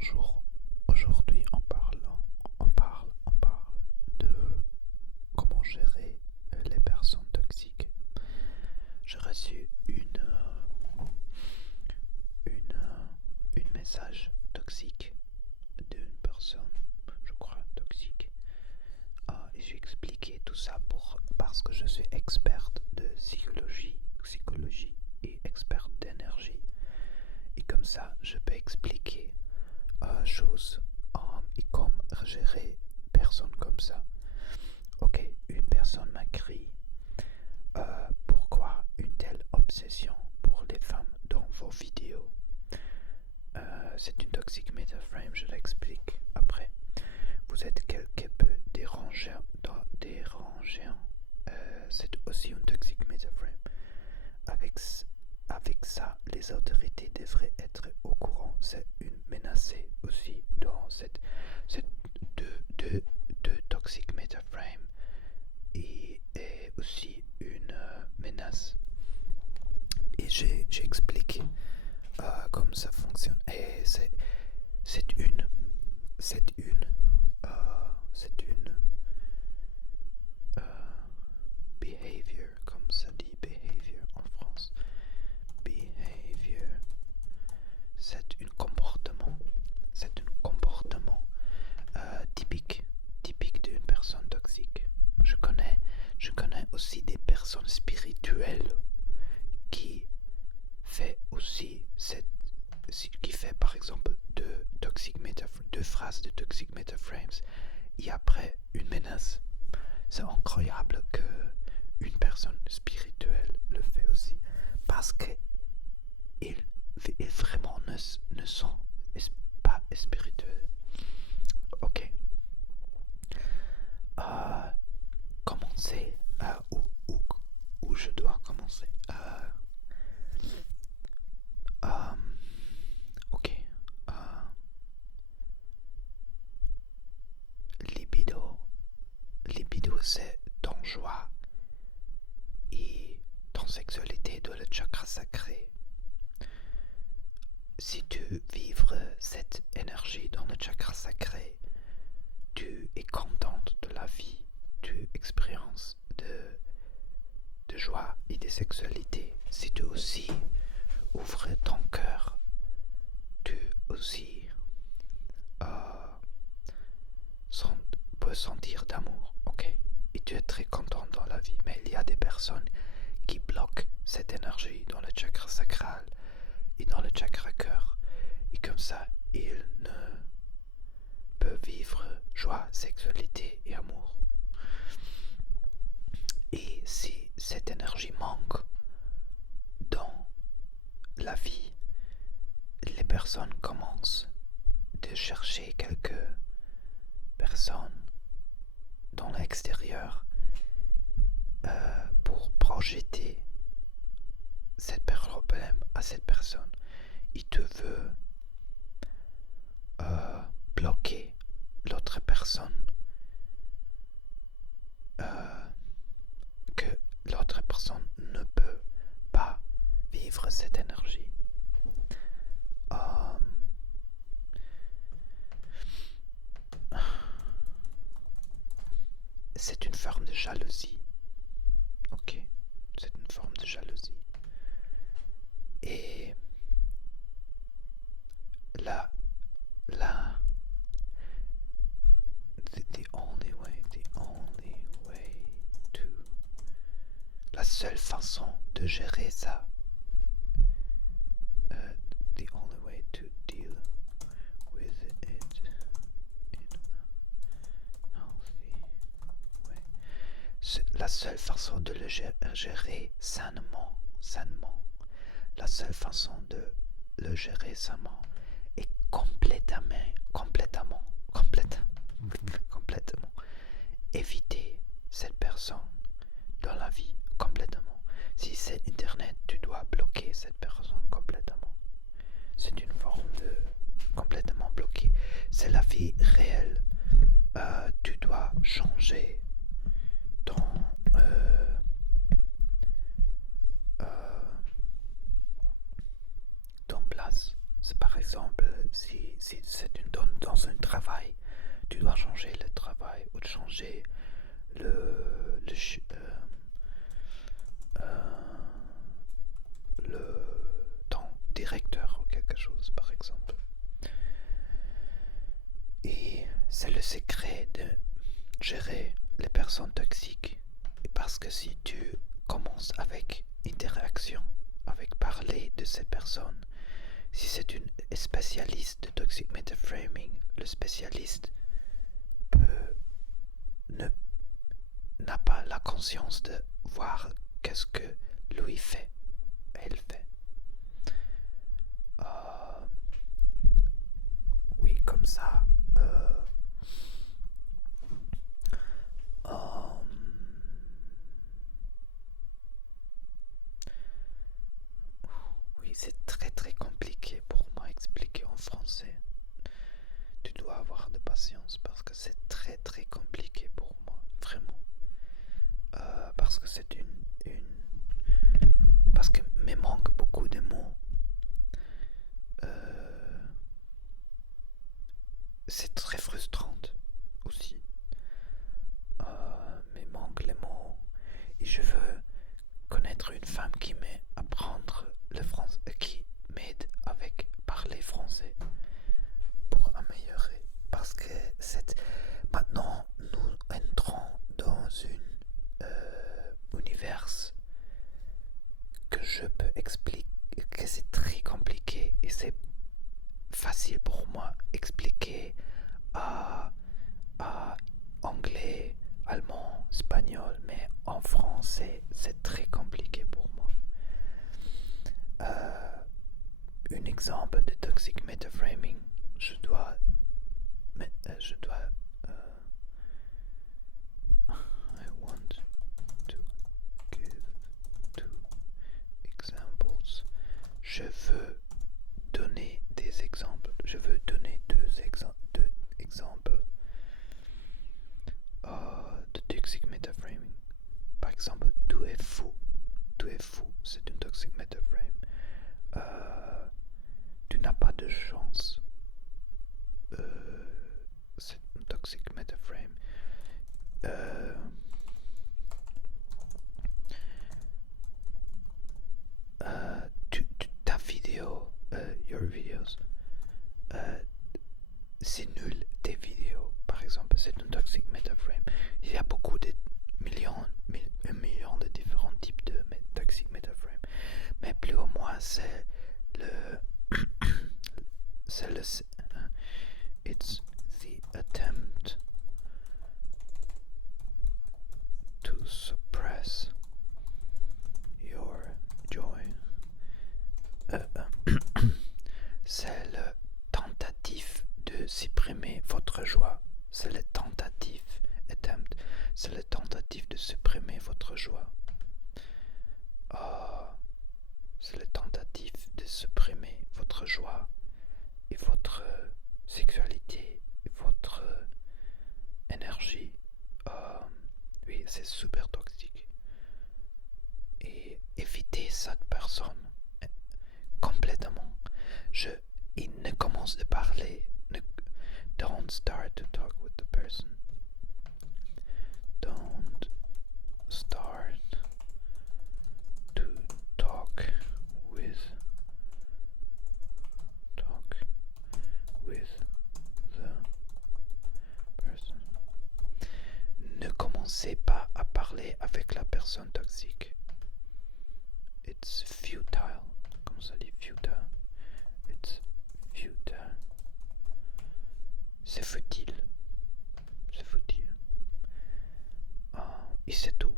Bonjour, aujourd'hui on parle de comment gérer les personnes toxiques. J'ai reçu une message toxique d'une personne, je crois toxique. Et j'ai expliqué tout ça parce que je suis experte de psychologie et experte d'énergie. Et comme ça, je peux expliquer choses et comme gérer personne comme ça. Ok, une personne m'a écrit pourquoi une telle obsession pour les femmes dans vos vidéos. C'est une toxic metaframe, je l'explique après. Vous êtes quelque peu dérangeant. C'est aussi une toxic metaframe. Avec ça, les autorités devraient être au courant. C'est une menacée aussi dans cette de toxic metaframe et aussi une menace. Et j'ai expliqué comme ça fonctionne. Et c'est une c'est une c'est une behavior, comme ça dit behavior en France. Behavior, c'est un comportement. C'est un comportement typique d'une personne toxique. Je connais aussi des personnes spirituelles qui qui fait par exemple deux phrases de toxic metaframes et après une menace. C'est incroyable que une personne spirituelle le fait aussi parce que il vraiment ne sont pas spirituels. Ok. Euh, Commencer où je dois commencer. Ok. Euh, libido. Libido, c'est ton joie et ton sexualité dans le chakra sacré. Si tu vivres cette énergie dans le chakra sacré, tu es contente de la vie, tu expériences de joie et de sexualité. Si tu aussi ouvres ton cœur, tu aussi peux sentir d'amour, ok? Et tu es très content dans la vie. Mais il y a des personnes qui bloquent cette énergie dans le chakra sacral et dans le chakra cœur. Et comme ça, ils ne peuvent vivre joie, sexualité et amour. Et si cette énergie manque dans la vie, les personnes commencent de chercher quelques personnes dans l'extérieur pour projeter cet problème à cette personne. Il te veut bloquer l'autre personne, que l'autre personne ne peut pas vivre cette énergie. C'est une forme de jalousie. Ok, c'est une forme de jalousie. Et là, the only way to, la seule façon de gérer ça, the only way to deal with it in a healthy way. La seule façon de le gérer sainement, la seule façon de le gérer sainement est complètement éviter cette personne dans la vie complètement. Si c'est internet, tu dois bloquer cette personne complètement. C'est une forme de complètement bloquer. C'est la vie réelle. Tu dois changer ton place. C'est par exemple si c'est travail. Tu dois changer le travail ou changer le, ch- ton directeur ou quelque chose, par exemple. Et c'est le secret de gérer les personnes toxiques. Et parce que si tu commences avec interaction, avec parler de ces personnes, si c'est une spécialiste de toxic metaframing, le spécialiste peut ne n'a pas la conscience de voir qu'est-ce que lui fait, elle fait. Oui, comme ça. Oui, c'est très très compliqué pour moi à expliquer en français. Tu dois avoir de patience parce que c'est très très compliqué pour moi, vraiment. Parce que c'est parce que me manque beaucoup de mots. C'est très frustrant aussi. Me manque les mots et je veux connaître une femme qui m'aide à apprendre le français, qui m'aide avec parler français pour améliorer. Parce que maintenant nous entrons dans un univers que je peux expliquer, que c'est très compliqué et c'est facile pour moi expliquer à anglais, allemand, espagnol, mais en français c'est très compliqué pour moi. Un exemple de toxic metaframing, je dois I want to give two examples. Je veux donner des exemples. Je veux donner deux exemples de toxic metaframing. Par exemple, tout est fou. Tout est fou, c'est une toxic metaframe. Tu n'as pas de chance. C'est une toxic metaframe. Ta vidéo, your videos, c'est nul tes vidéos, par exemple, c'est une toxic metaframe. Il y a beaucoup de un million de différents types de toxic metaframe, mais plus ou moins c'est it's the attempt to suppress your joy. C'est le tentative de supprimer votre joie. C'est le tentative attempt. C'est le tentative de supprimer votre joie. C'est le tentative de supprimer votre joie et votre sexualité et votre énergie. Oui, c'est super toxique. Et éviter cette personne complètement. Il ne commence de parler. Don't start to talk with the person. Don't start to talk with the person. Ne commencez pas à parler avec la personne toxique. It's futile. Comment ça dit futile? It's futile. C'est futile. C'est futile. Et c'est tout.